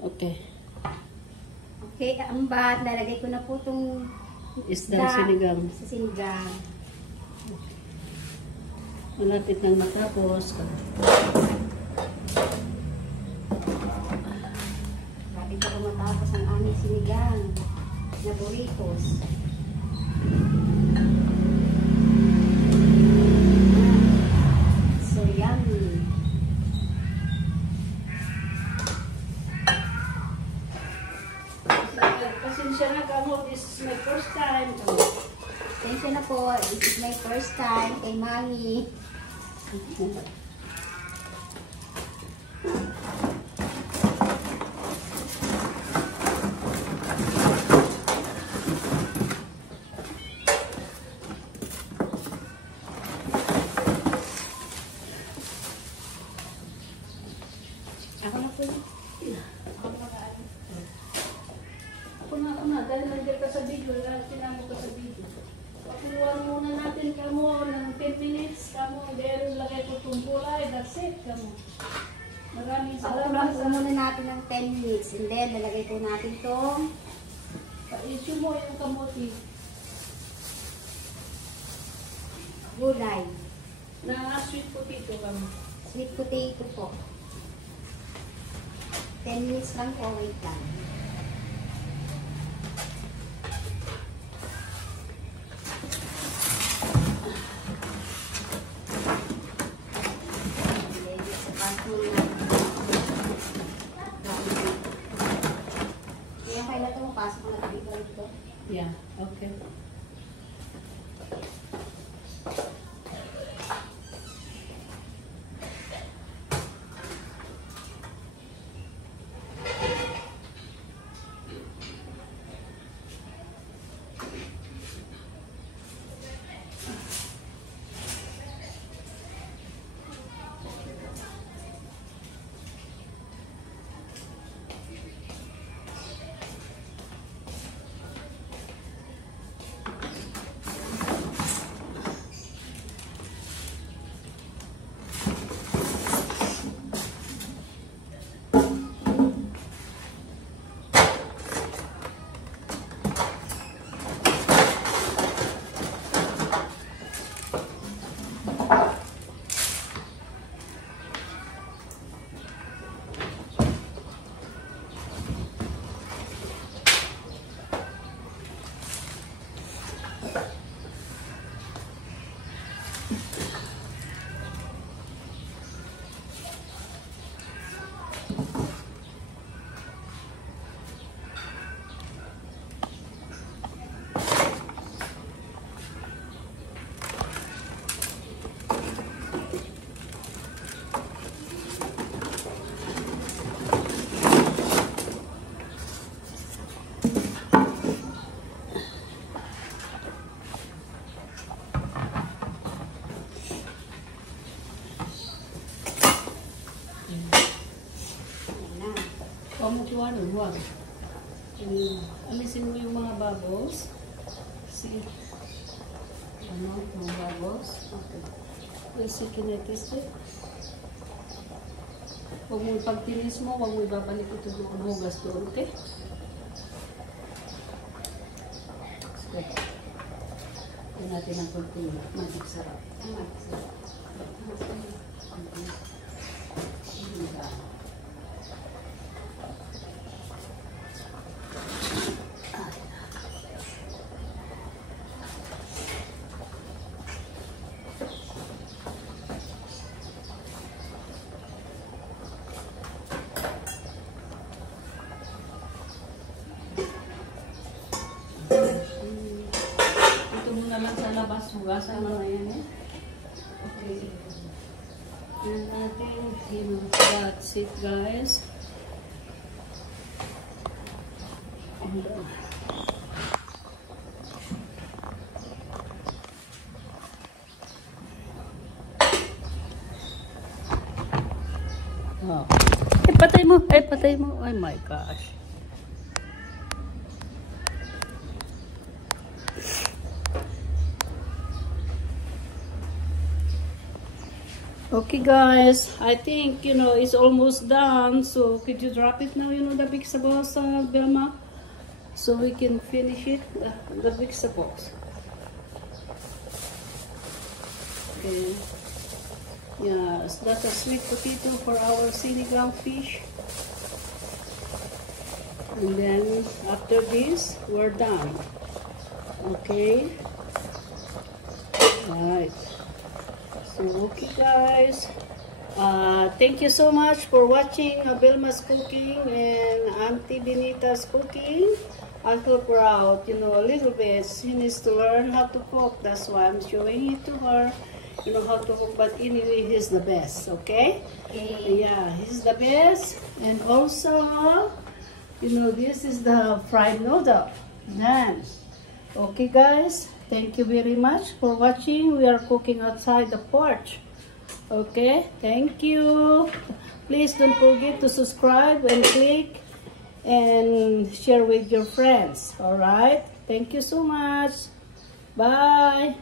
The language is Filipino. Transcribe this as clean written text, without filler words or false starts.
Okay. Okay, ambat. Lalagay ko na po itong Isdang sinigang. Sa sinigang. Malapit nang matapos. Malapit na matapos ang aming sinigang na burritos. So yummy. Pasensya na kamo, this is my first time. Pasensya na po, this is my first time kay Mami. Ako na po. Ako na, dahil nandiyan ka sa video, sinama ko sa video. Pakiluan muna natin kamo ng 10 minutes, kamo, dahil lagay ko itong gulay, that's it, kamo. Maraming salamat. Pakulang po muna natin ng 10 minutes and then lalagay po natin itong Pa-issue mo yung kamote gulay. na sweet potato, kamo. Sweet potato po. 10 minutes lang po, wait lang. Kaya kaya na ito, pasok na dito. Yeah, okay. Huwag. Alisin mo yung mga bubbles. See? Ano? Mga bubbles. Okay. Let's see, can I test it? Huwag mo pagtinis mo, huwag mo ibabalik ito ng hugas doon, okay? Okay. Ito natin ang konting magic sarap. Magic sarap. Ito muna lang sa labas, hugasan mo na yan eh. Okay. Yan natin, that's it guys. And, oh. Patay mo, patay mo. Oh my gosh. Okay guys, I think it's almost done. So could you drop it now? The vegetables, Vilma, so we can finish it. The vegetables. Okay. Yes, that's a sweet potato for our sinigang fish. And then after this, we're done. Okay. Alright. So, okay guys. Thank you so much for watching Vilma's cooking and Auntie Benita's cooking. Uncle Proud, a little bit. She needs to learn how to cook. That's why I'm showing it to her. How to cook. But anyway, he's the best. Okay? Yeah, he's the best. And also, this is the fried noodle. Then, okay guys, thank you very much for watching. We are cooking outside the porch. Okay, thank you. Please don't forget to subscribe and click and share with your friends. All right, thank you so much. Bye.